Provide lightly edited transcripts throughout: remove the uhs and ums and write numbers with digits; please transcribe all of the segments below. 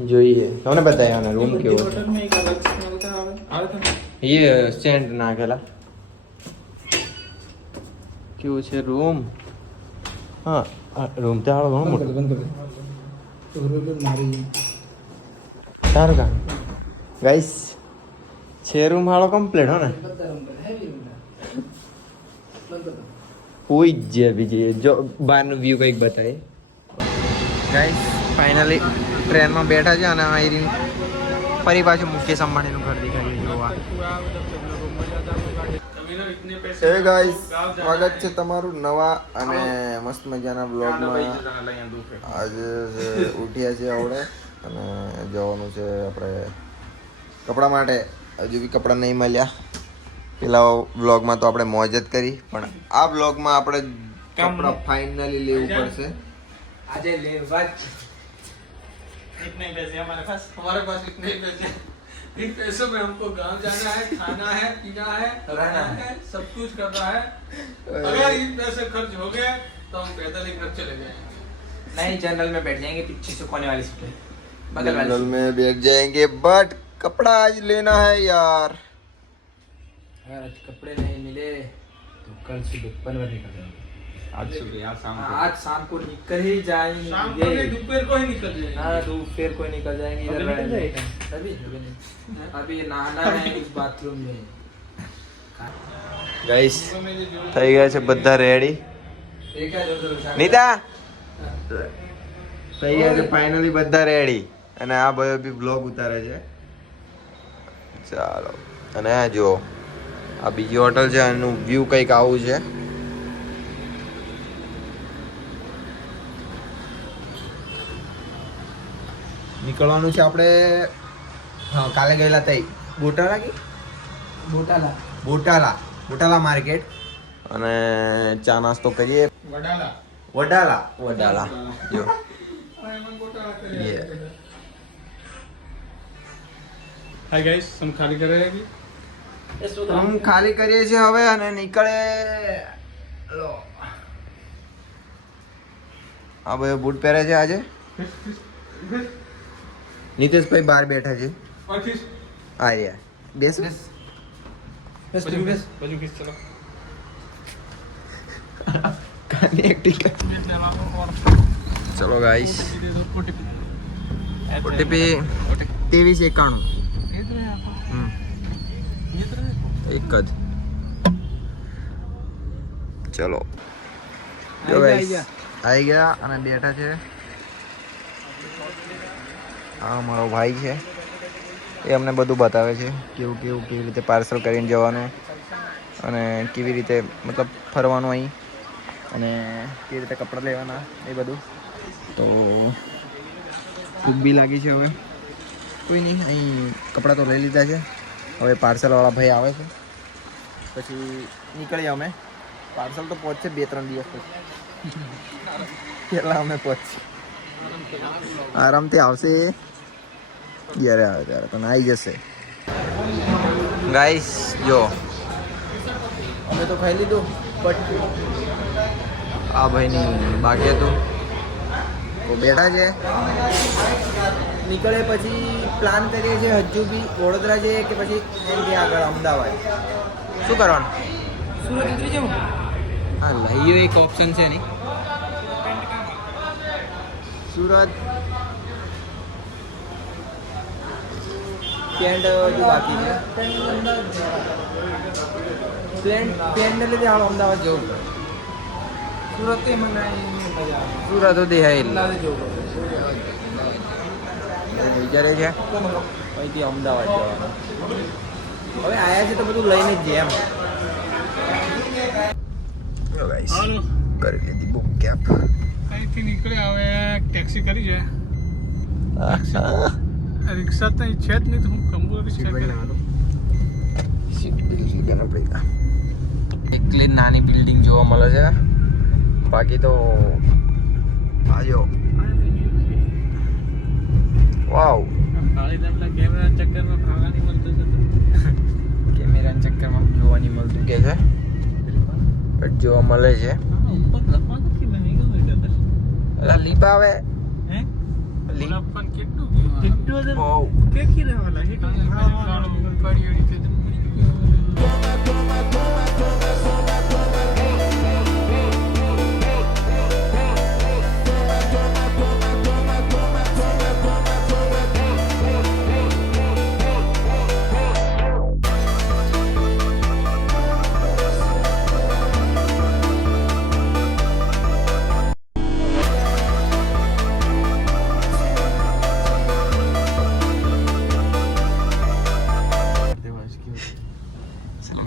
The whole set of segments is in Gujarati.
જોઈએ તમને બતાવ્યા રૂમ કેવો છે होटल में एक अलग स्मेल का आवे था ये सेंट नाखेला કેવો છે રૂમ હા રૂમ તો હાલો ઘણો મોટો बंद कर दे तो रोज मारी સારું કામ ગાઈસ છે રૂમ હાલો કમ્પ્લીટ હો ને કોઈ જ બીજી જો બહારનું વ્યૂ કંઈક બતાવે ગાઈસ ફાઇનલી ટ્રેનમાં બેઠા છે અને આઈરીન ફરી પાછું મુકેશ અંબાણીનું ઘર દેખાય જોવા હે ગાઈસ સ્વાગત છે તમારું નવા અને મસ્ત મજાના બ્લોગમાં આજે ઉઠ્યા છે આવડે અને જવાનું છે આપણે કપડાં માટે હજુ બી કપડાં નહીં મળ્યા પેલા બ્લોગમાં તો આપણે મોજ જ કરી પણ આ બ્લોગમાં આપણે કપડાં ફાઇનલી લેવું પડશે आज लेवा इतने पैसे हमारे पास इतने पैसे इन पैसों में हमको गांव जाना है खाना है पीना है रहना है सब कुछ करना है अगर इन पैसे खर्च हो गए तो हम पैदल ही घर चले जाएंगे नहीं जनरल में बैठ जाएंगे पीछे से कोने वाली सीट बगल वाली जंगल में बैठ जाएंगे बट कपड़ा आज लेना है यार अगर आज कपड़े नहीं मिले तो कल सुबह पनवर निकल जाएंगे आज सुबह यार शाम को आज शाम को निकल ही जाएंगे शाम को नहीं दोपहर को ही निकल जाएंगे हाँ दोपहर को निकल जाएंगे इधर निकल जाएगा अभी नहीं अभी नहाना है इस बाथरूम में ગાઈસ થઈ ગયા છે બધા રેડી નીતા થઈ ગયા છે ફાઇનલી બધા રેડી અને આ ભાઈ બી બ્લોગ ઉતારે છે ચાલો અને આ જો આ બીજી હોટલ છે એનું વ્યૂ કંઈક આવું છે નીકળવાનું છે આપણે હા કાલે ગયેલા તઈ બોટાલા કે बोटाला બોટાલા માર્કેટ અને ચા નાસ્તો કરીએ वडाला વડાલા જો हाय गाइस हम खाली कर रहे हैं हम ખાલી કરીએ છીએ હવે અને નીકળે લો આ ભાઈ બૂટ પહેરે છે આજે નીતેશભાઈ બહાર બેઠા છે और किस આ રહ્યા બેસ बजू किस चलो કાની એક્ટિંગ ચલો ગાઈસ ઓટીપી 2391 એક જ ચલો જો ગાઈસ આવી ગયા અને બેઠા છે હા મારો ભાઈ છે એ અમને બધું બતાવે છે કેવી રીતે પાર્સલ કરીને જવાનું અને કેવી રીતે મતલબ ફરવાનું અહીં અને કેવી રીતે કપડાં લેવાના એ બધું તો ભૂખ બી લાગી છે હવે કોઈ નહીં અહીં કપડાં તો લઈ લીધા છે હવે પાર્સલવાળા ભાઈ આવે છે પછી નીકળીએ અમે પાર્સલ તો પહોંચશે 2-3 દિવસ પછી પહેલાં અમે પહોંચીએ આરામથી આવશે જ્યારે આવે ત્યારે પણ આવી જશે ગાઈસ જો અમે તો ખાઈ લીધું બટ આ ભાઈની બાકી હતું તો બેઠા છે નીકળે પછી પ્લાન કરીએ છીએ હજુ બી વડોદરા જઈએ કે પછી એમથી આગળ અમદાવાદ શું કરવાનું सूरत उतरी जाऊँ હા લઈએ એક ઓપ્શન છે નહીં સુરત પેન્ટ હજુ બાકી છે પેન્ટ લીધે હાલ અમદાવાદ જવું પડે सूरत के मंगाई मजा સુરત સુધી હે जो વિચારે છે અહીંથી અમદાવાદ જવાનું હવે આયા છે તો બધું લઈને જ જઈએ એમ લો ગાઈસ કરી લીધી બુક કેપ અહીંથી નીકળે હવે ટેક્સી કરી છે રિક્ષા તો અહીં છે જ નહીં તો હું કંબુ રિક્ષા કરી સીટ બેલ્ટ લગાના પડેગા એકલી નાની બિલ્ડિંગ જોવા મળે છે બાકી તો આજો વાવ કેમેરા ચક્કરમાં ખાવા નહીં મળતું કેમેરાના ચક્કરમાં જોવા નહીં મળતું કે છે બટ જોવા મળે છે ઉપર લખવાનું કે નહીં ગયું લીપ આવે જલ્દી પણ કેટલું બહુ દેખી રહેવાલા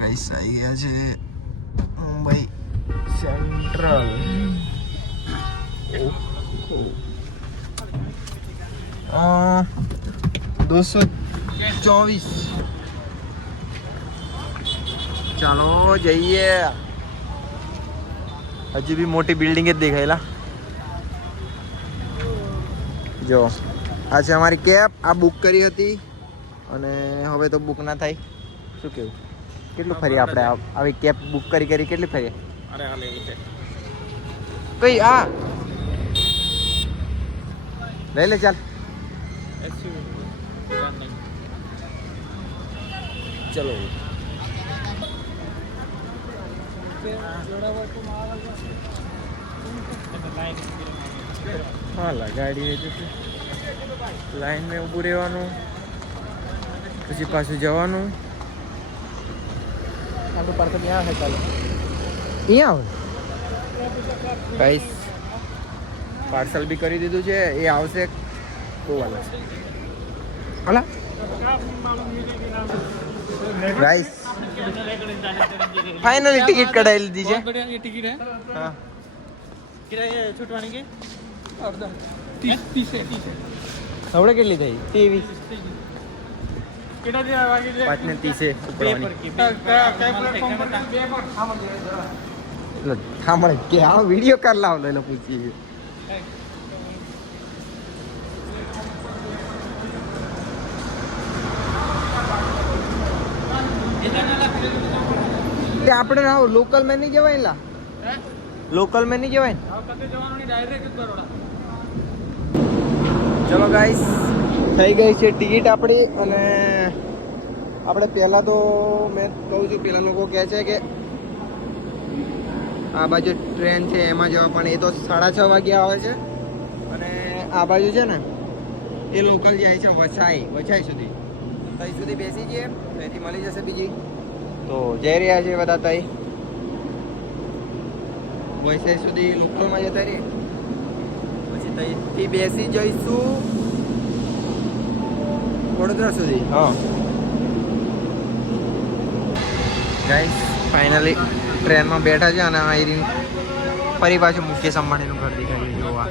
ગાઈસ આવી ગયા છે મુંબઈ સેન્ટ્રલ. 224. ચાલો જઈએ. હજી બી મોટી બિલ્ડિંગ જ દેખાયેલા. જો આ છે અમારી કેબ. આ બુક કરી હતી અને હવે તો બુક ના થાય. શું કેવું? કેટલું ફરી આપણે આવી કેબ બુક કરી કેટલી ફરી? અરે હાલ એવું છે કઈ આ લઈ લે ચાલ. ચલો હા ગાડી લાઈનમાં ઊભું રહેવાનું, પછી પાછું જવાનું. અહીંયા આવે ગાઈસ. પાર્સલ બી કરી દીધું છે. એ આવશે બહુ વાલા છે. હાલા ગાઈસ ફાઇનલી ટિકિટ કઢાવી લીધી છે. ટિકિટ હે હા કિરાય છૂટવાની કે 30 હવે કેટલી થઈ? 23. કેટલા જેવા વાગી જાય? 5 ને 30 ઉપરવાની. થામણે કે આ વિડિયો કર લાવ લે પૂછી. તે આપણે રાવ લોકલ મેં નહીં જવાય લા. લોકલ મેં નહીં જવાય. ચલો ગાઈસ થઈ ગઈ છે ટિકિટ આપણી. અને આપણે પહેલાં તો મેં કહું છું, પેલા લોકો કહે છે કે આ બાજુ ટ્રેન છે એમાં જવા, પણ એ તો 6:30 વાગે આવે છે. અને આ બાજુ છે ને એ લોકલ જાય છે વછાઈ સુધી. ત્યાં સુધી બેસી જઈએ, ત્યાંથી મળી જશે બીજી. તો જઈ રહ્યા છે બધા ત્યાં વછાઈ સુધી લોકલમાં જતા રહીએ, પછી ત્યાંથી બેસી જઈશું વડોદરા સુધી. હા ગાઈસ ફાઇનલી ટ્રેનમાં બેઠા છે અને અહીં ફરી પાછું મુકેશ અંબાણીનું ઘર દેખાડી જોવા.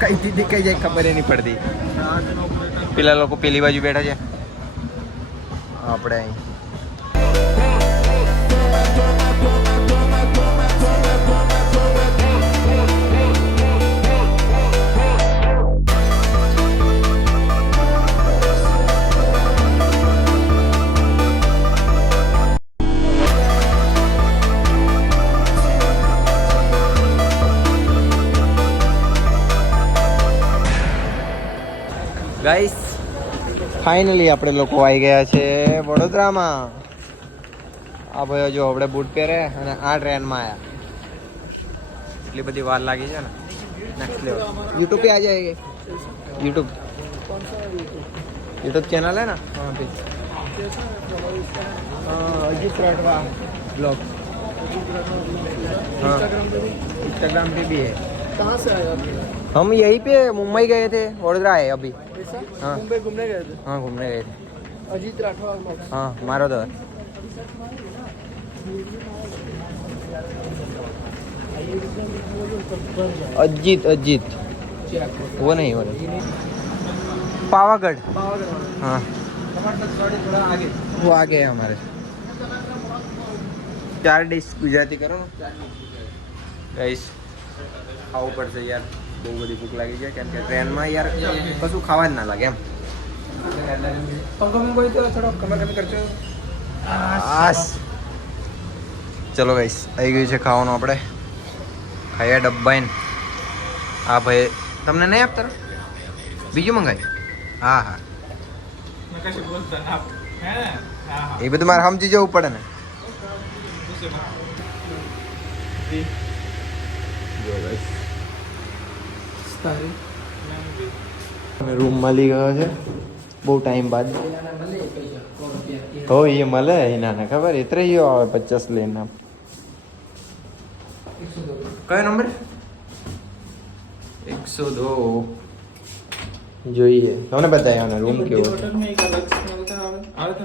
કઈથી દેખાઈ જાય ખબર નહીં પડતી. પેલા લોકો પેલી બાજુ બેઠા છે, આપણે અહીં. ગાઈસ ફાઇનલી આપણે લોકો આવી ગયા છે વડોદરામાં. આ ભાઈઓ જો આપણે બૂટ પહેરે અને આ ટ્રેનમાં આવ્યા. એટલી બધી વાર લાગી છે ને. Next level. यूट्यूब पे आ जाएंगे. यूट्यूब चैनल है ना वहाँ पे. अजीत राठवा ब्लॉग. हाँ इंस्टाग्राम पे भी है. कहाँ से आए आप? हम यहीं पे मुंबई गए थे, वडोदरा आए अभी. ऐसा? हाँ. मुंबई घूमने गए थे? हाँ घूमने गए थे. अजीत राठवा ब्लॉग. हाँ मारोदर. अजीत वो नहीं हो रहा. पावागढ़. हाँ थोड़ा आगे. वो आगे है हमारे. 4 डिश गुजराती करो ना गाइस. ખાવું પડશે યાર, બહુ બધી ભૂખ લાગી છે. કેમ કે ટ્રેનમાં યાર કશું ખાવા જ ના લાગે એમ. पंखा में कोई तो थोड़ा कमर कमी करते हो. આસ ચલો ગાઈસ આવી ગયું છે ખાવાનું આપણે ખાયા ડબ્બાઈને હા ભાઈ તમને નહીં આપતા બીજું મંગાવી હા હા मैं कैसे बोलता ना है हाँ हाँ એ બધું મારે સમજી જવું પડે ને दूसरे बात જો ગાઈસ Style. અમે રૂમ મળી ગયો છે બહુ ટાઈમ બાદ હો એ મળે એના ખબર એ ત્રયો આવે 50 લઈને કયો નંબર 102 જોઈએ તમને બતાવ્યો રૂમ કેવો होटल में एक अलग स्मेल का आवे था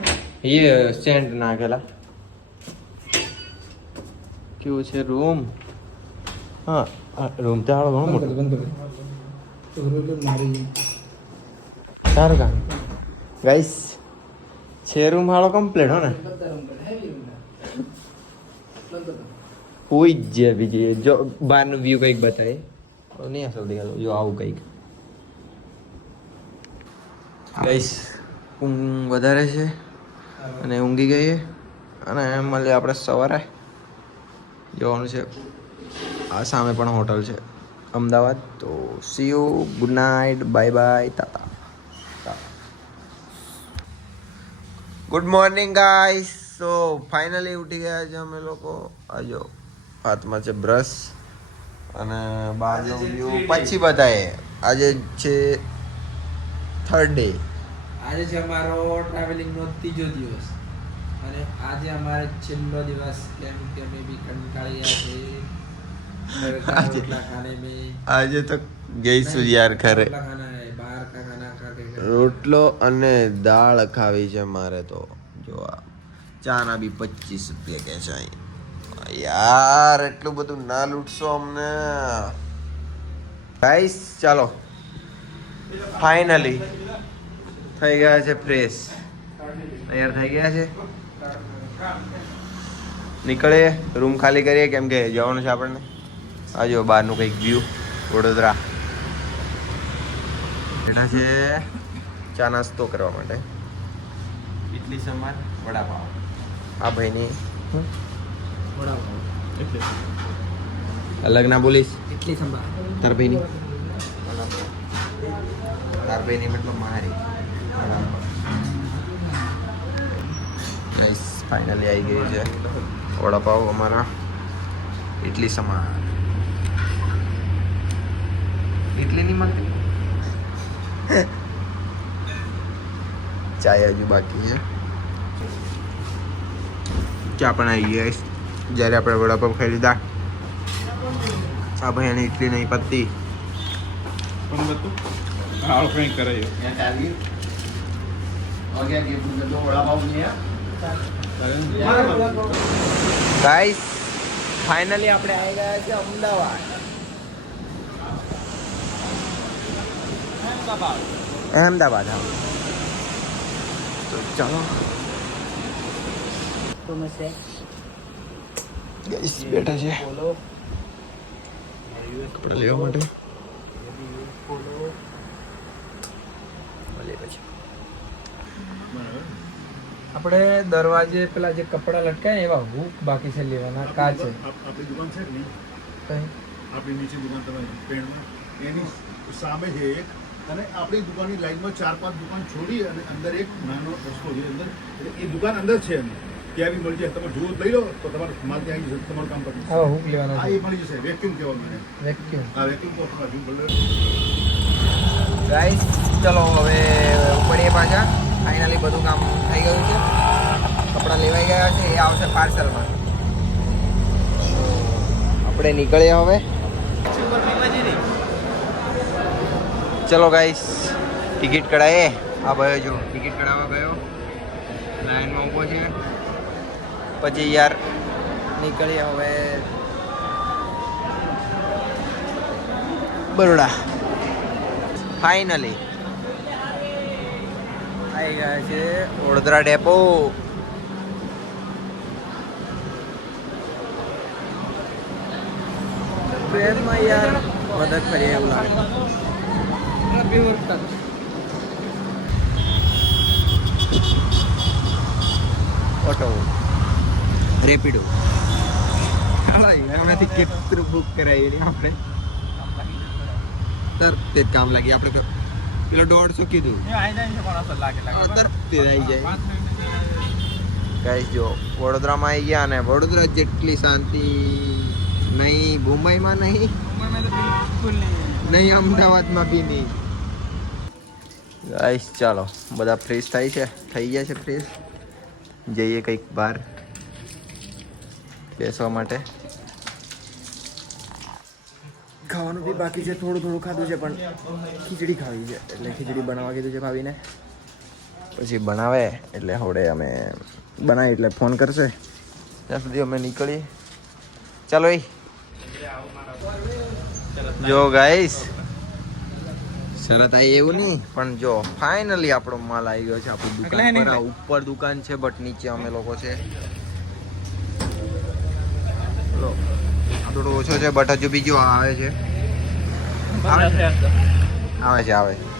એ સેન્ટ નાખેલા કેવું છે રૂમ હા રૂમ તો આવો ઘણો મોટો बंद कर तो रोल मारी સારું કામ ગાઈસ છે રૂમ હાળો કમ્પ્લીટ હો ને કોઈ જ બીજી જો બહારનું વ્યૂ કંઈક બતાવે નહીં અસલ દેખાતો જો આવું કંઈક ગાઈસ ઊંઘ વધારે છે અને ઊંઘી ગઈએ અને મળીએ આપણે સવારે જવાનું છે આ સામે પણ હોટલ છે અમદાવાદ તો C you good night bye bye Tata good morning guys so finally ઉઠી ગયા છે અમે લોકો આજો હાથમાં છે બ્રશ અને બહારનો વ્યૂ પછી બતાવીએ આજે છે થર્ડ ડે આજે છે અમારો ટ્રાવેલિંગનો ત્રીજો દિવસ અને આજે અમારે છેલ્લો દિવસ કેમ કે અમે બી કંટાળી ગયા છે આજે- रोटला खाने में આજે તો ગઈશું યાર ખરે रोटला खाना है बाहर का खाना खा के રોટલો અને દાળ ખાવી છે મારે તો જો આ ચાના બી 25 રૂપિયા કે છે અહીં યાર એટલું બધું ના લૂટશો અમને ગાઈસ ચાલો ફાઇનલી થઈ ગયા છે ફ્રેશ તૈયાર થઈ ગયા છે નીકળે રૂમ ખાલી કરીએ કેમ કે જવાનું છે આપણને આ જો બહારનું કંઈક વ્યૂ વડોદરા બેઠા છે ચા નાસ્તો કરવા માટે ઇડલી સંભાર વડાપાવ આ ભાઈની बड़ा पाव અલગ ના બોલીશ इडली सांभर તાર ભાઈની તાર ભાઈની મતલબ મારી ગાઈસ ફાઇનલી આવી ગઈ છે વડાપાવ અમારા ઇડલી સંભાર ઇડલી નહીં મળતી ચાય હજુ બાકી છે ચા પણ આવી ગઈ guys. જ્યારે આપણે વડાપાવ ખાઈ લીધા આ ભાઈ એને ઇડલી નહીં પતતી कौन बतू हाल कहीं करे ગાઈસ ફાઇનલી આપણે આવી ગયા છે અમદાવાદ અહેમદાબાદ હા તો ચાલો तो मैं से ગાઈસ બેઠા છે बोलो કપડા લેવા માટે મળીએ પછી આપણે દરવાજે પેલા જે કપડા લટકાય એવા હૂક બાકી છે લેવાના કાચ છે આપણી દુકાન છે કે નહીં કઈ આપણી નીચે દુકાન તમારી પેણમાં એની સામે છે એક અને આપણી દુકાનની લાઈનમાં 4-5 દુકાન છોડી અને અંદર એક નાનો રસ્તો છે અંદર એટલે એ દુકાન અંદર છે એમ ત્યાં બી મળી જાય તમે જુઓ લઈ લો તો તમારો માલ ત્યાં આવી જશે તમારું કામ કરી આવા હૂક લેવાના હા છે એ મળી જશે વેક્યુમ કહેવાનું એને વેક્યુમ આ વેક્યુમ તો હજુ ભલે ગાઈસ ચલો હવે ઉપડીએ પાછા ફાઇનલી બધું કામ થઈ ગયું છે કપડાં લેવાઈ ગયા છે એ આવશે પાર્સલમાં આપણે નીકળીએ હવે ચલો ગાઈસ ટિકિટ કઢાઈએ આ ભાઈ જો ટિકિટ કઢાવવા ગયો લાઈનમાં ઊભો છે પછી યાર નીકળીએ હવે બરોડા ફાઇનલી આવી ગયા છે વડોદરા ડેપો ટ્રેનમાં યાર મદદ કરીએ એવું લાગે ઓટો રેપિડો ટિકિટ બુક કરાવી આપણે તરત જ કામ લાગી આપણે પેલો 150 કીધું તરત જ આવી જાય ગાઈસ જો વડોદરામાં આવી ગયા અને વડોદરા જેટલી શાંતિ નહીં મુંબઈમાં નહીં અમદાવાદમાં બી નહીં ગાઈસ ચાલો બધા ફ્રેશ થાય છે થઈ ગયા છે ફ્રેશ જઈએ કંઈક બહાર બેસવા માટે ખાવાનું બી બાકી છે થોડું ખાધું છે પણ ખીચડી ખાવી છે એટલે ખીચડી બનાવવા કીધું છે ભાવીને પછી બનાવે એટલે હોડે અમે બનાવી એટલે ફોન કરશે ત્યાં સુધી અમે નીકળીએ ચાલો એ જો ગાઈસ શરત આવી એવું નહીં પણ જો ફાઇનલી આપણો માલ આવી ગયો છે આપણી દુકાન પર ઉપર દુકાન છે બટ નીચે અમે લોકો છે થોડો ઓછો છે બટ હજુ બીજો આવે છે આવે છે